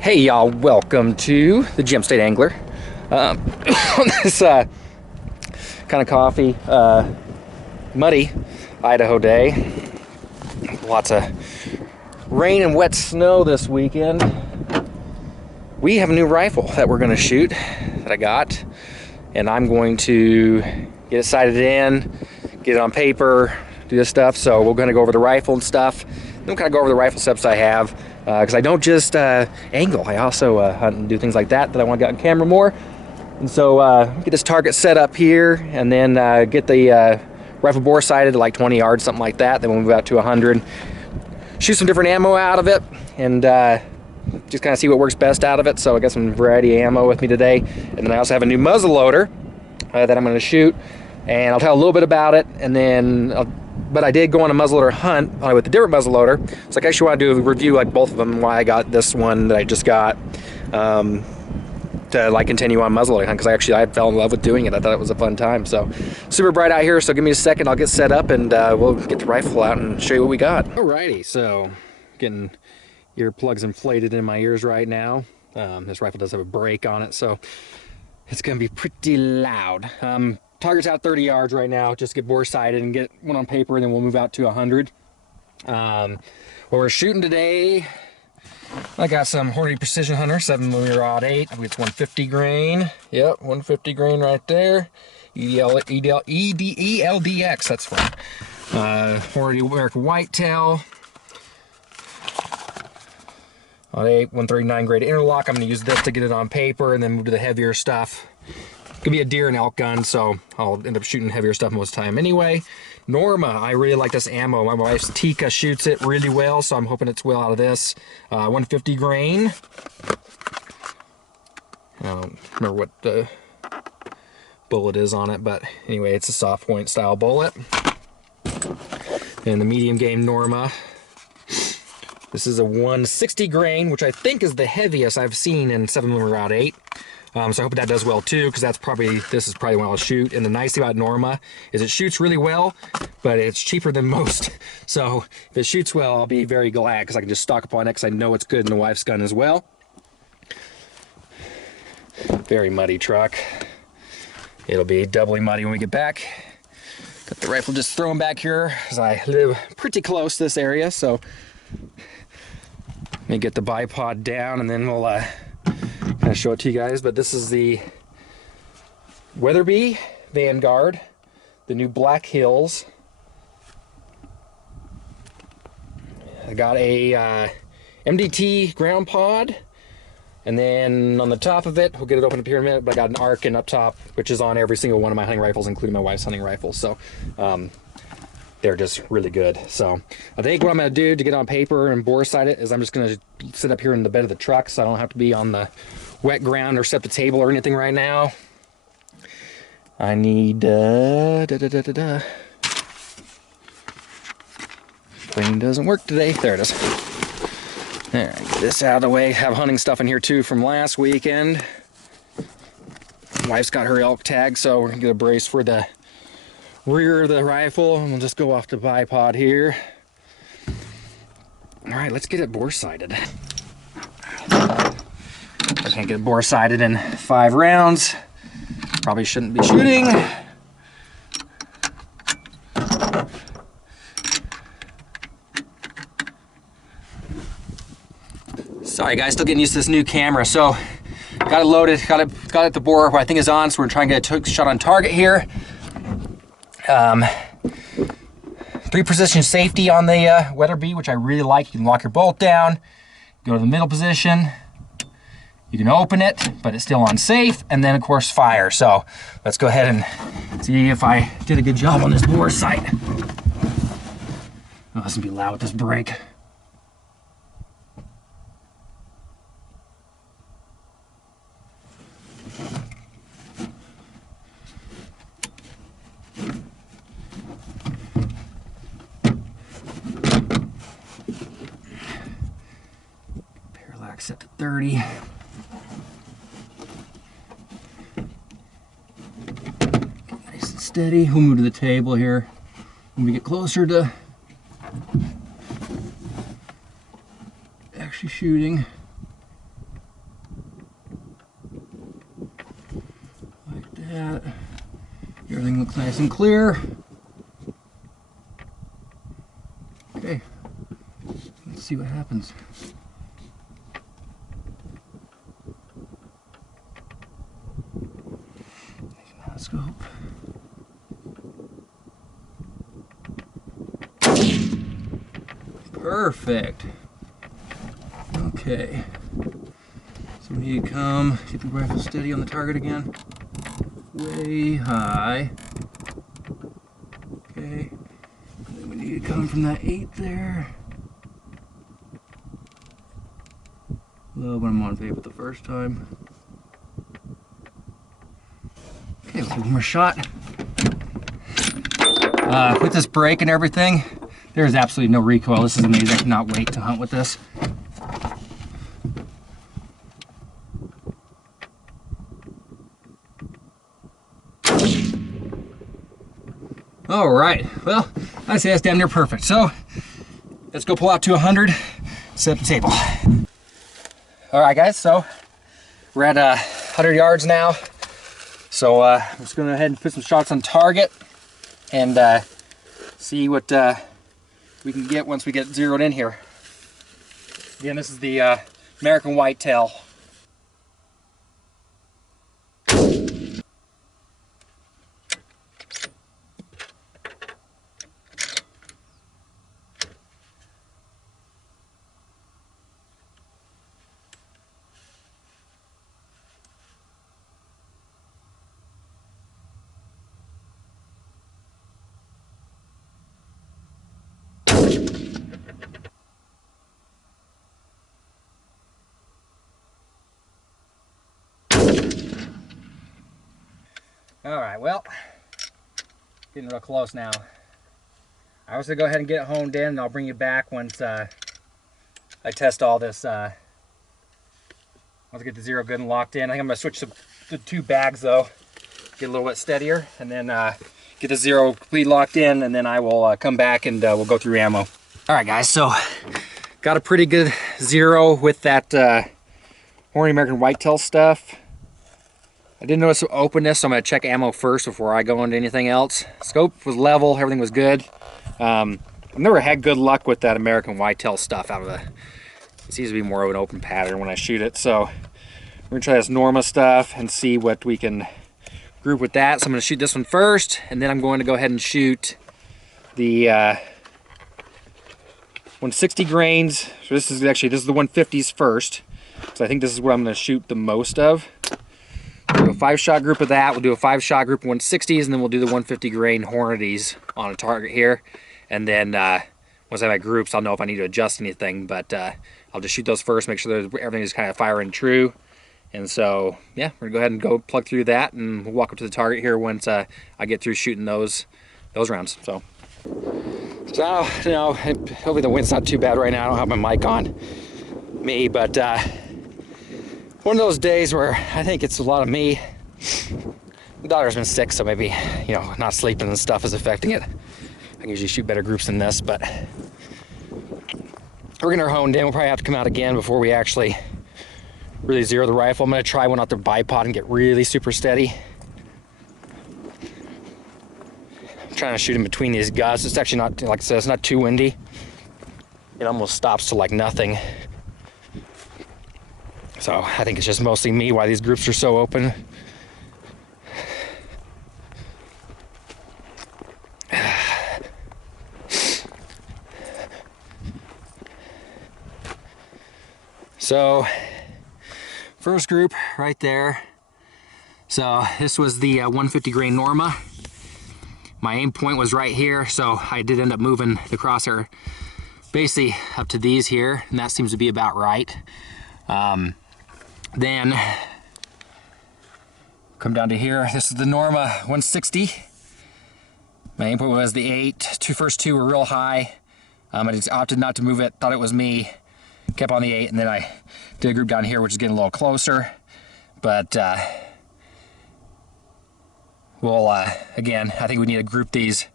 Hey y'all, welcome to the Gem State Angler. On this kind of coffee, muddy Idaho day. Lots of rain and wet snow this weekend. We have a new rifle that we're going to shoot that I got, and I'm going to get it sighted in, get it on paper, do this stuff. So we're going to go over the rifle and stuff. Then kind of go over the rifle steps I have, because I don't just angle. I also hunt and do things like that I want to get on camera more. And so get this target set up here, and then get the rifle bore sighted at like 20 yards, something like that. Then we'll move out to 100. Shoot some different ammo out of it, and just kind of see what works best out of it. So I got some variety of ammo with me today. And then I also have a new muzzleloader that I'm going to shoot. And I'll tell a little bit about it, and then but I did go on a muzzleloader hunt with a different muzzleloader. So I actually want to do a review like both of them, why I got this one that I just got, to like continue on muzzleloader hunt, because I fell in love with doing it. I thought it was a fun time. So super bright out here, so give me a second, I'll get set up, and we'll get the rifle out and show you what we got. Alrighty, so getting earplugs inflated in my ears right now. This rifle does have a brake on it, so it's gonna be pretty loud. Target's out 30 yards right now. Just get bore sighted and get one on paper, and then we'll move out to 100. What we're shooting today, I got some Hornady Precision Hunter 7mm odd 8. I think it's 150 grain. Yep, 150 grain right there. ELDX, that's fine. Hornady American Whitetail. Odd 8, 139 grade interlock. I'm going to use this to get it on paper and then move to the heavier stuff. Could be a deer and elk gun, so I'll end up shooting heavier stuff most of the time anyway. Norma, I really like this ammo. My wife's Tika shoots it really well, so I'm hoping it's well out of this. 150 grain. I don't remember what the bullet is on it, but anyway, it's a soft point style bullet. And the medium game Norma. This is a 160 grain, which I think is the heaviest I've seen in 7mm odd 8. So I hope that does well too, because this is probably the one I'll shoot. And the nice thing about Norma is it shoots really well, but it's cheaper than most. So if it shoots well, I'll be very glad, because I can just stock up on it, because I know it's good in the wife's gun as well. Very muddy truck. It'll be doubly muddy when we get back. Got the rifle just thrown back here, because I live pretty close to this area. So let me get the bipod down, and then we'll kind of show it to you guys. But this is the Weatherby Vanguard, the new Black Hills. I got a MDT ground pod, and then on the top of it, we'll get it open up here in a minute, but I got an Arkin up top, which is on every single one of my hunting rifles, including my wife's hunting rifles. So they're just really good. So I think what I'm going to do to get on paper and bore sight it is I'm just going to sit up here in the bed of the truck, so I don't have to be on the wet ground or set the table or anything right now. I need plane doesn't work today. There it is. All right, get this out of the way. Have hunting stuff in here too from last weekend. Wife's got her elk tag, so we're gonna get a brace for the rear of the rifle, and we'll just go off the bipod here. All right, let's get it bore sighted. I can't get bore sighted in 5 rounds. Probably shouldn't be shooting. Sorry guys, still getting used to this new camera. So got it loaded, got it the bore I think is on, so we're trying to get a shot on target here. 3-position safety on the Weatherby, which I really like. You can lock your bolt down, go to the middle position. You can open it, but it's still on safe, and then of course fire. So let's go ahead and see if I did a good job on this bore sight. Oh, this is gonna be loud with this brake. Parallax set to 30. Steady. We'll move to the table here when we get closer to actually shooting. that. Everything looks nice and clear. Okay, let's see what happens. Scope. Perfect. Okay. So we need to come, keep the rifle steady on the target again. Way high. Okay. And then we need to come from that 8 there. Low when I'm on vape the first time. Okay, let's do one more shot. With this brake and everything, there's absolutely no recoil. This is amazing. I cannot wait to hunt with this. All right, well, I say that's damn near perfect. So let's go pull out to 100, set up the table. All right, guys, so we're at 100 yards now. So I'm just going to go ahead and put some shots on target and see what we can get once we get zeroed in here. Again, this is the American whitetail. All right, well, getting real close now. I was gonna go ahead and get it honed in, and I'll bring you back once I test all this. Once I get the zero good and locked in. I think I'm gonna switch the 2 bags though, get a little bit steadier, and then get the zero complete locked in, and then I will come back and we'll go through ammo. All right, guys, so got a pretty good zero with that horny American whitetail stuff. I didn't notice some openness, so I'm going to check ammo first before I go into anything else. Scope was level, everything was good. I've never had good luck with that American whitetail stuff out of the... It seems to be more of an open pattern when I shoot it, so we're going to try this Norma stuff and see what we can group with that. So I'm going to shoot this one first, and then I'm going to go ahead and shoot the 160 grains. So this is the 150s first. So I think this is what I'm going to shoot the most of. We'll do a 5-shot group of that. We'll do a 5-shot group of 160s, and then we'll do the 150 grain Hornadies on a target here. And then once I have my groups, I'll know if I need to adjust anything. But I'll just shoot those first, make sure that everything is kind of firing true. And so, yeah, we're gonna go ahead and go plug through that, and we'll walk up to the target here once I get through shooting those rounds. So now, you know, hopefully the wind's not too bad right now. I don't have my mic on me, but one of those days where I think it's a lot of me. My daughter's been sick, so maybe, you know, not sleeping and stuff is affecting it. I can usually shoot better groups than this, but we're getting her honed in. We'll probably have to come out again before we actually really zero the rifle. I'm gonna try one out the bipod and get really super steady. I'm trying to shoot in between these gusts. It's actually not, like I said, it's not too windy. It almost stops to like nothing. So I think it's just mostly me why these groups are so open. So first group right there. So this was the 150 grain Norma. My aim point was right here, so I did end up moving the crosshair basically up to these here, and that seems to be about right. Then come down to here. This is the Norma 160. My aim point was the 8. First two were real high. I just opted not to move it. Thought it was me. Kept on the 8, and then I did a group down here, which is getting a little closer. But we'll again, I think we need to group these a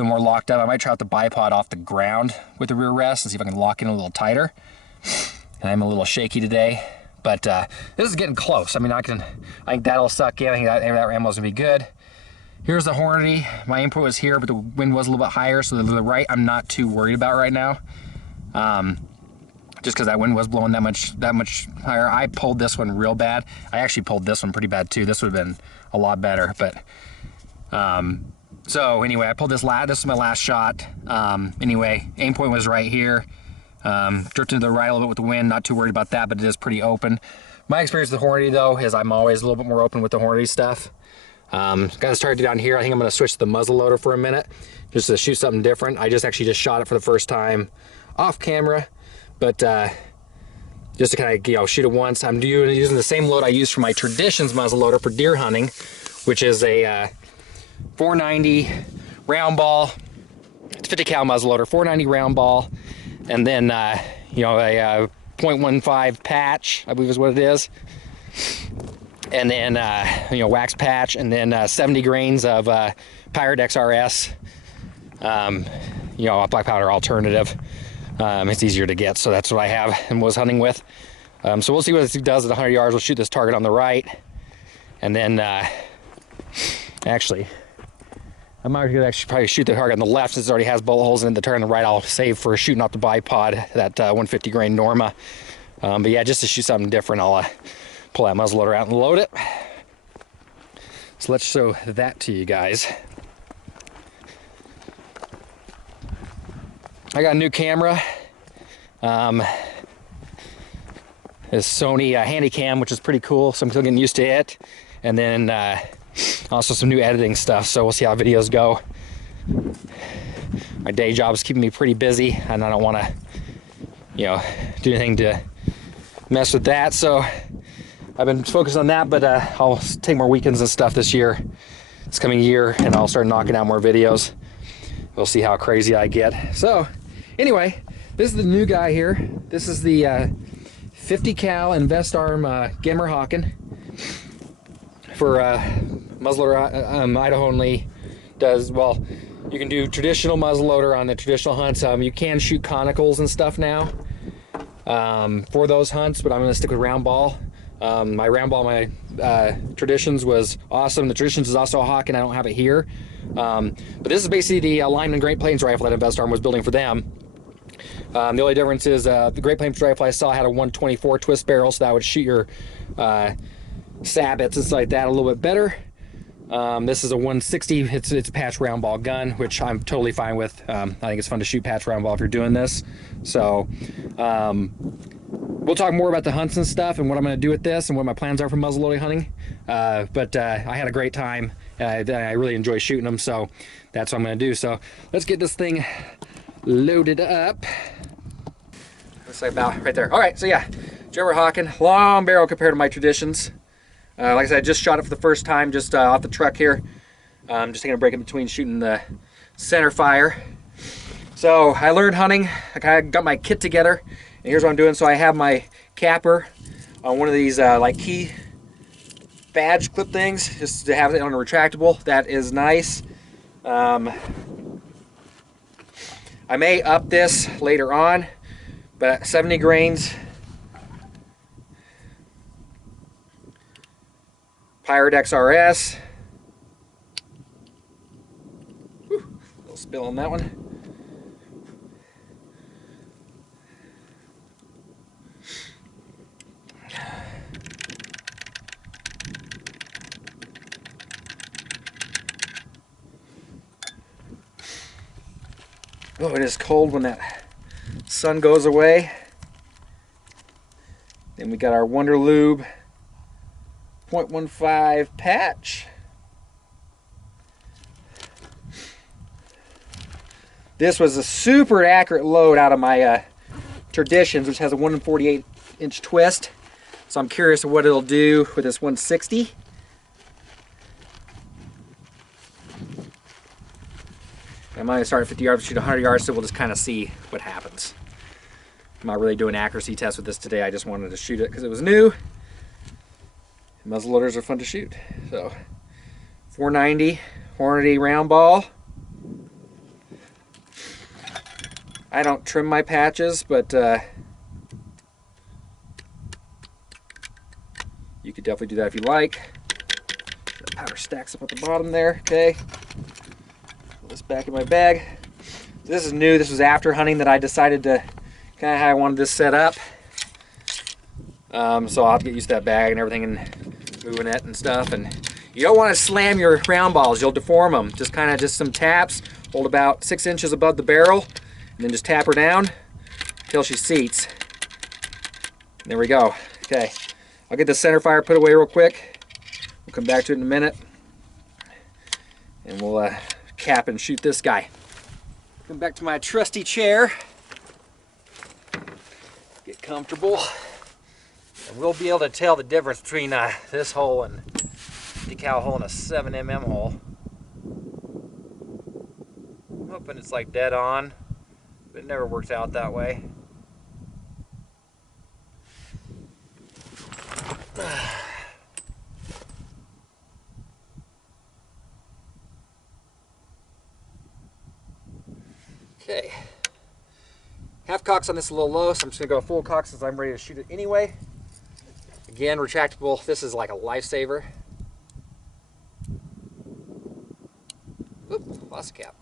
little more locked up. I might try out the bipod off the ground with the rear rest and see if I can lock in a little tighter. I'm a little shaky today, But this is getting close. I mean, I think that'll suck in. I think that ammo's gonna be good. Here's the Hornady. My input was here, but the wind was a little bit higher, so the right I'm not too worried about right now. Just because that wind was blowing that much higher. I pulled this one real bad. I actually pulled this one pretty bad too. This would have been a lot better, but so anyway, I pulled this is my last shot. Anyway, aim point was right here. Drifted to the right a little bit with the wind, not too worried about that, but it is pretty open. My experience with the Hornady though is I'm always a little bit more open with the Hornady stuff. Got started down here. I think I'm going to switch to the muzzleloader for a minute, just to shoot something different. I just shot it for the first time off camera, but just to kind of shoot it once. I'm using the same load I used for my Traditions muzzleloader for deer hunting, which is a 490 round ball. It's 50 cal muzzleloader, 490 round ball, and then a 0.15 patch, I believe is what it is. And then wax patch, and then 70 grains of Pirate XRS, a black powder alternative. It's easier to get, so that's what I have and was hunting with. So we'll see what this does at 100 yards. We'll shoot this target on the right, and then actually I might probably shoot the target on the left since it already has bullet holes in it. The target on the right I'll save for shooting off the bipod, that 150 grain Norma. But yeah, just to shoot something different, I'll pull that muzzleloader out and load it. So let's show that to you guys. I got a new camera. This Sony Handycam, which is pretty cool, so I'm still getting used to it. And then also some new editing stuff, so we'll see how videos go. My day job is keeping me pretty busy, and I don't want to, do anything to mess with that. So I've been focused on that, but I'll take more weekends and stuff this coming year, and I'll start knocking out more videos. We'll see how crazy I get. So anyway, this is the new guy here. This is the 50 cal Invest Arm Gemmer Hawken for muzzleloader. Idaho only does, well, you can do traditional muzzleloader on the traditional hunts. You can shoot conicals and stuff now for those hunts, but I'm going to stick with round ball. My round ball, my Traditions was awesome. The Traditions is also a Hawken. I don't have it here. But this is basically the Lyman Great Plains rifle that Invest Arm was building for them. The only difference is the Great Plains rifle I saw had a 124 twist barrel, so that would shoot your sabbats and stuff like that a little bit better. This is a 160. It's a patch round ball gun, which I'm totally fine with. I think it's fun to shoot patch round ball if you're doing this. So we'll talk more about the hunts and stuff and what I'm going to do with this and what my plans are for muzzleloading hunting. But I had a great time. I really enjoy shooting them, so that's what I'm going to do. So let's get this thing loaded up. Looks like about right there. All right, so yeah, Gemmer Hawken, long barrel compared to my Traditions. Like I said, I just shot it for the first time, just off the truck here. Just taking a break in between shooting the center fire. So I learned hunting. I kind of got my kit together, and here's what I'm doing. So I have my capper on one of these like key badge clip things, just to have it on a retractable. That is nice. I may up this later on, but 70 grains. Pirate XRS. Whew, little spill on that one. Oh, it is cold when that sun goes away. Then we got our Wonder Lube 0.15 patch. This was a super accurate load out of my Traditions, which has a 1/48-inch twist. So I'm curious what it'll do with this 160. I'm going to start at 50 yards, shoot 100 yards, so we'll just kind of see what happens. I'm not really doing an accuracy test with this today. I just wanted to shoot it because it was new. Muzzleloaders are fun to shoot. So 490 Hornady round ball. I don't trim my patches, but You could definitely do that if you like. The powder stacks up at the bottom there, okay. Put this back in my bag. So this is new, this was after hunting that I decided to kind of how I wanted this set up. So I'll have to get used to that bag and everything and moving it and stuff. And you don't want to slam your round balls, you'll deform them. Just some taps, hold about 6 inches above the barrel, and then just tap her down until she seats. There we go. Okay, I'll get the center fire put away real quick. We'll come back to it in a minute. And we'll cap and shoot this guy. Come back to my trusty chair. Get comfortable. And we'll be able to tell the difference between this hole and decal hole and a 7mm hole. I'm hoping it's like dead on, but it never works out that way. Okay. Half cock's on this a little low, so I'm just gonna go full cock since I'm ready to shoot it anyway. Again, retractable, this is like a lifesaver. Oop, lost the cap.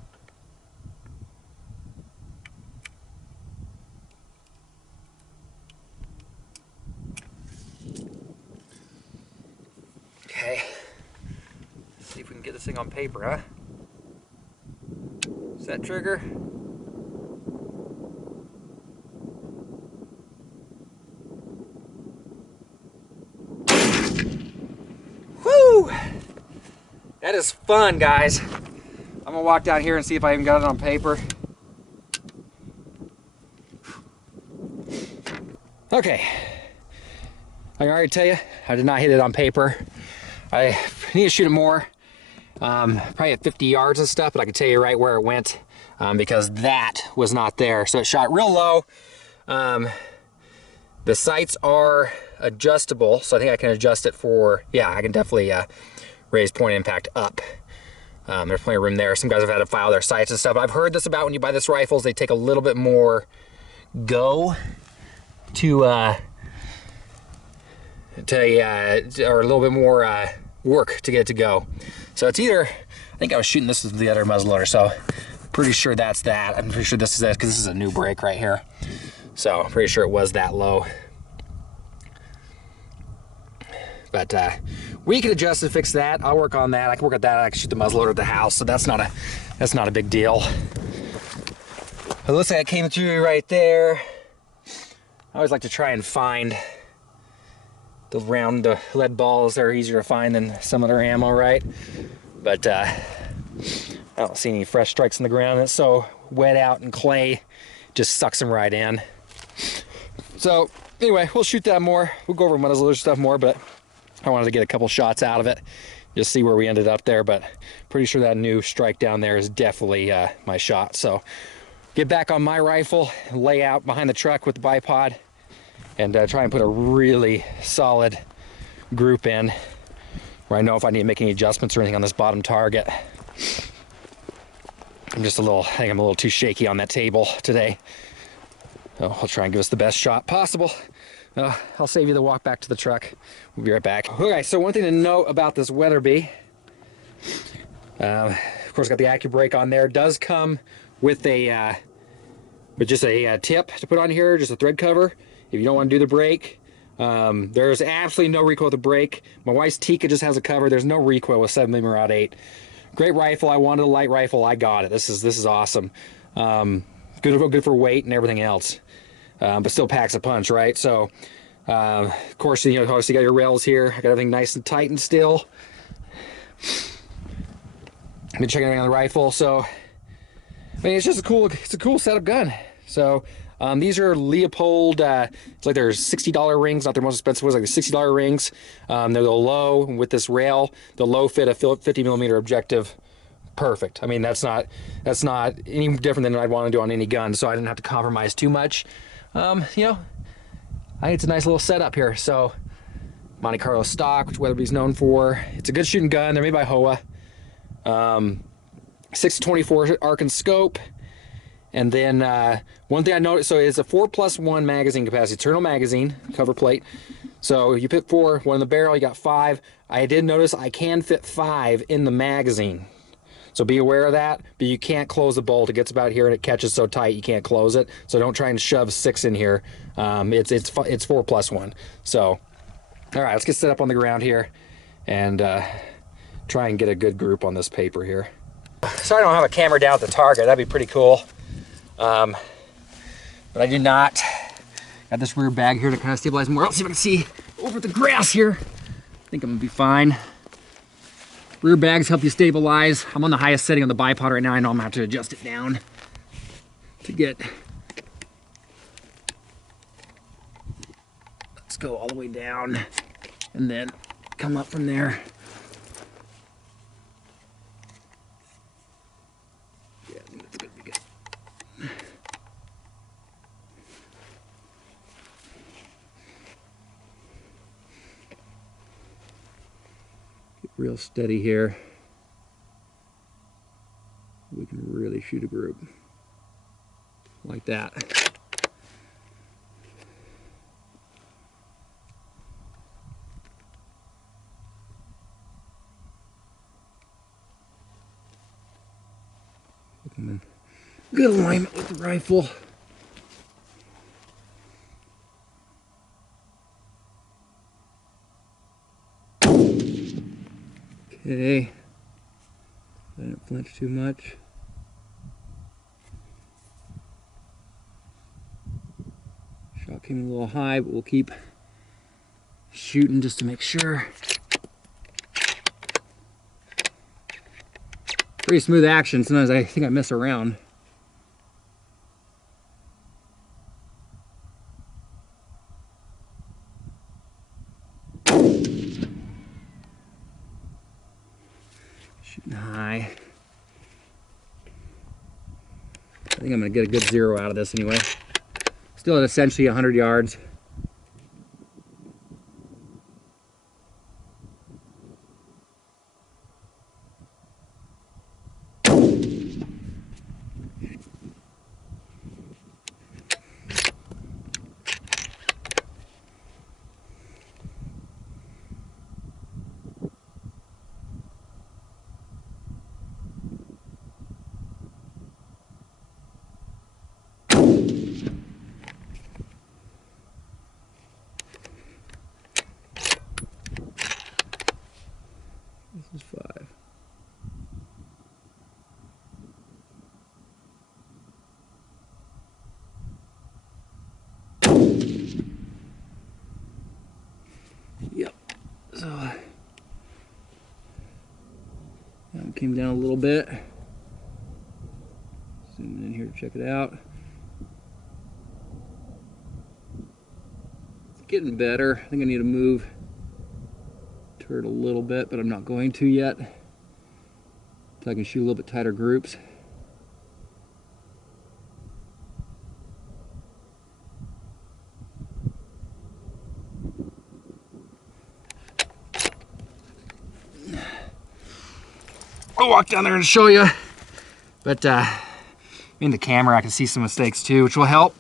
Okay, let's see if we can get this thing on paper, huh? Set trigger. Woo! That is fun, guys. I'm gonna walk down here and see if I even got it on paper. Okay, I can already tell you, I did not hit it on paper. I need to shoot it more, probably at 50 yards and stuff, but I can tell you right where it went because that was not there. So it shot real low. The sights are adjustable, so I think I can adjust it for, yeah, I can definitely raise point impact up. There's plenty of room there. Some guys have had to file their sights and stuff. I've heard this about when you buy this rifles, they take a little bit more go to or a little bit more work to get it to go. So it's either, I think I was shooting this with the other muzzleloader, so pretty sure that's that. I'm pretty sure this is it because this is a new break right here. So I'm pretty sure it was that low. But we can adjust and fix that. I'll work on that. I can work at that. I can shoot the muzzleloader at the house, so that's not a big deal. It looks like it came through right there. I always like to try and find the round lead balls. They're easier to find than some other ammo, right? But I don't see any fresh strikes in the ground. It's so wet out and clay just sucks them right in. So anyway, we'll shoot that more. We'll go over muzzleloader stuff more, but I wanted to get a couple shots out of it, just see where we ended up there. But pretty sure that new strike down there is definitely my shot. So get back on my rifle, lay out behind the truck with the bipod, and try and put a really solid group in where I know if I need to make any adjustments or anything on this bottom target. I think I'm a little too shaky on that table today. So I'll try and give us the best shot possible. I'll save you the walk back to the truck. We'll be right back. Okay, so one thing to note about this Weatherby, of course, got the AccuBrake on there. It does come with just a tip to put on here, just a thread cover. If you don't want to do the brake, there's absolutely no recoil with the brake. My wife's Tika just has a cover. There's no recoil with 7mm Rod 8. Great rifle. I wanted a light rifle. I got it. This is awesome. Good for weight and everything else. But still packs a punch, right? So, of course, you know, obviously you got your rails here. I got everything nice and tight and still. I've been checking everything on the rifle. So, I mean, it's just a cool setup gun. So, these are Leopold, it's like they're $60 rings, not their most expensive ones, like the $60 rings. They're the low with this rail. The low fit a 50mm objective. Perfect. I mean, that's not any different than I'd want to do on any gun, so I didn't have to compromise too much. You know, I think it's a nice little setup here. So, Monte Carlo stock, which Weatherby's known for. It's a good shooting gun. They're made by Hoa. 6-24 arc and scope. And then one thing I noticed, so it's a 4+1 magazine capacity, internal magazine, cover plate. So you put 4, 1 in the barrel, you got 5. I did notice I can fit 5 in the magazine. So be aware of that, but you can't close the bolt. It gets about here and it catches so tight you can't close it. So don't try and shove 6 in here. It's 4 plus 1. So, all right, let's get set up on the ground here and try and get a good group on this paper here. Sorry I don't have a camera down at the target. That'd be pretty cool. But I do not. Got this rear bag here to kind of stabilize more. Let's see if I can see over the grass here. I think I'm gonna be fine. Rear bags help you stabilize. I'm on the highest setting on the bipod right now. I know I'm gonna have to adjust it down to get. Let's go all the way down and then come up from there. Yeah, I think that's gonna be good. Real steady here. We can really shoot a group like that. Looking in good alignment with the rifle. Okay, I didn't flinch too much. Shot came in a little high, but we'll keep shooting just to make sure. Pretty smooth action. Sometimes I think I mess around. Shooting high. I think I'm gonna get a good 0 out of this anyway. Still at essentially 100 yards. This is 5. Yep. So that one came down a little bit. Zooming in here to check it out. It's getting better. I think I need to move turret a little bit, but I'm not going to yet. So I can shoot a little bit tighter groups. I'll walk down there and show you. But in the camera I can see some mistakes too, which will help.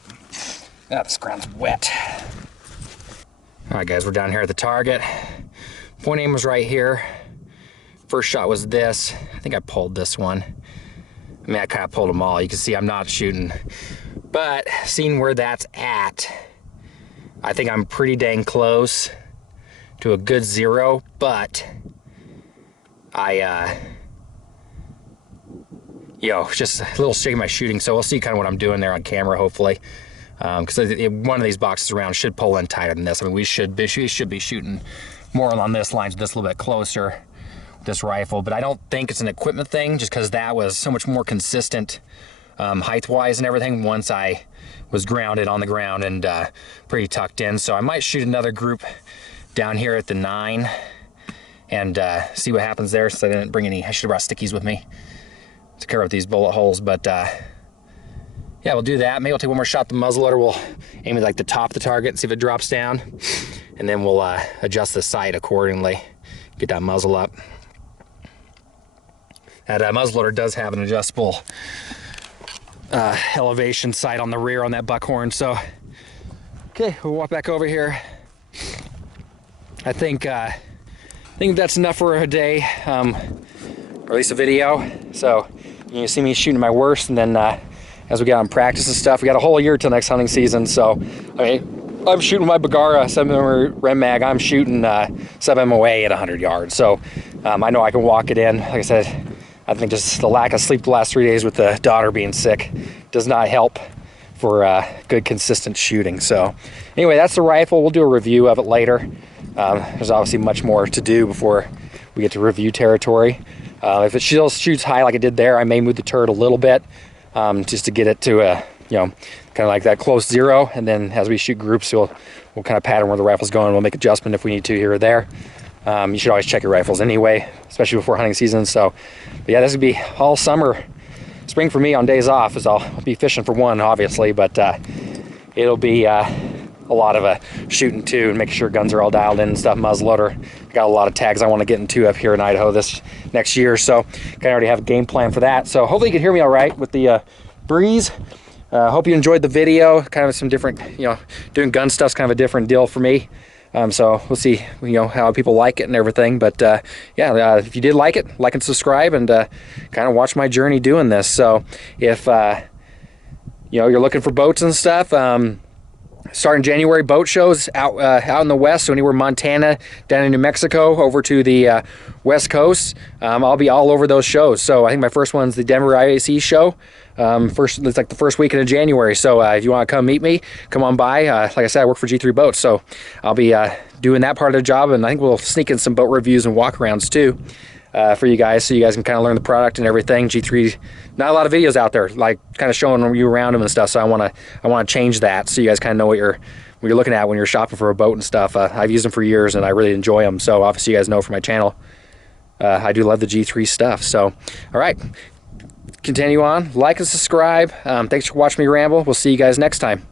Ah, this ground's wet. All right guys, we're down here at the target. Point aim was right here. First shot was this. I think I pulled this one. I mean, I kind of pulled them all. You can see I'm not shooting. But seeing where that's at, I think I'm pretty dang close to a good 0, but just a little shaky my shooting, so we'll see kind of what I'm doing there on camera, hopefully. Because one of these boxes around should pull in tighter than this. I mean, we should be shooting more on this line, so this a little bit closer with this rifle. But I don't think it's an equipment thing, just because that was so much more consistent height-wise and everything once I was grounded on the ground and pretty tucked in. So I might shoot another group down here at the 9 and see what happens there, since I didn't bring any. I should have brought stickies with me to cover up these bullet holes, but yeah, we'll do that. Maybe we'll take one more shot at the muzzleloader. We'll aim at like the top of the target and see if it drops down, and then we'll adjust the sight accordingly, get that muzzle up. That muzzleloader does have an adjustable elevation sight on the rear on that buckhorn. So okay, we'll walk back over here I think that's enough for a day, or at least a video. So you see me shooting my worst, and then as we get on practice and stuff, we got a whole year till next hunting season. So I mean, I'm shooting my Bagara 7mm Rem Mag. I'm shooting 7 MOA at 100 yards. So I know I can walk it in. Like I said, I think just the lack of sleep the last 3 days with the daughter being sick does not help for good consistent shooting. So anyway, that's the rifle. We'll do a review of it later. There's obviously much more to do before we get to review territory. If it still shoots high like it did there, I may move the turret a little bit just to get it to a, you know, kind of like that close zero. And then as we shoot groups, we'll kind of pattern where the rifle's going. We'll make adjustment if we need to here or there. You should always check your rifles anyway, especially before hunting season. So, but yeah, this would be all summer, spring for me on days off, as I'll be fishing for one, obviously, but it'll be a lot of shooting too, and making sure guns are all dialed in and stuff. Muzzleloader, got a lot of tags I want to get into up here in Idaho this next year, so kind of already have a game plan for that. So hopefully you can hear me all right with the breeze. Hope you enjoyed the video. Kind of some different, you know, doing gun stuff's kind of a different deal for me. So we'll see, you know, how people like it and everything. But yeah, if you did like it, like and subscribe, and kind of watch my journey doing this. So if you know, you're looking for boats and stuff, starting January, boat shows out in the west, so anywhere Montana, down in New Mexico, over to the west coast. I'll be all over those shows. So I think my first one's the Denver IAC show. It's like the first weekend of January. So if you want to come meet me, come on by. Like I said, I work for G3 Boats, so I'll be doing that part of the job, and I think we'll sneak in some boat reviews and walkarounds too. For you guys, so you guys can kind of learn the product and everything. G3, not a lot of videos out there, like kind of showing you around them and stuff. So I want to change that, so you guys kind of know what you're looking at when you're shopping for a boat and stuff. I've used them for years, and I really enjoy them. So obviously, you guys know from my channel, I do love the G3 stuff. So, all right, continue on, like and subscribe. Thanks for watching me ramble. We'll see you guys next time.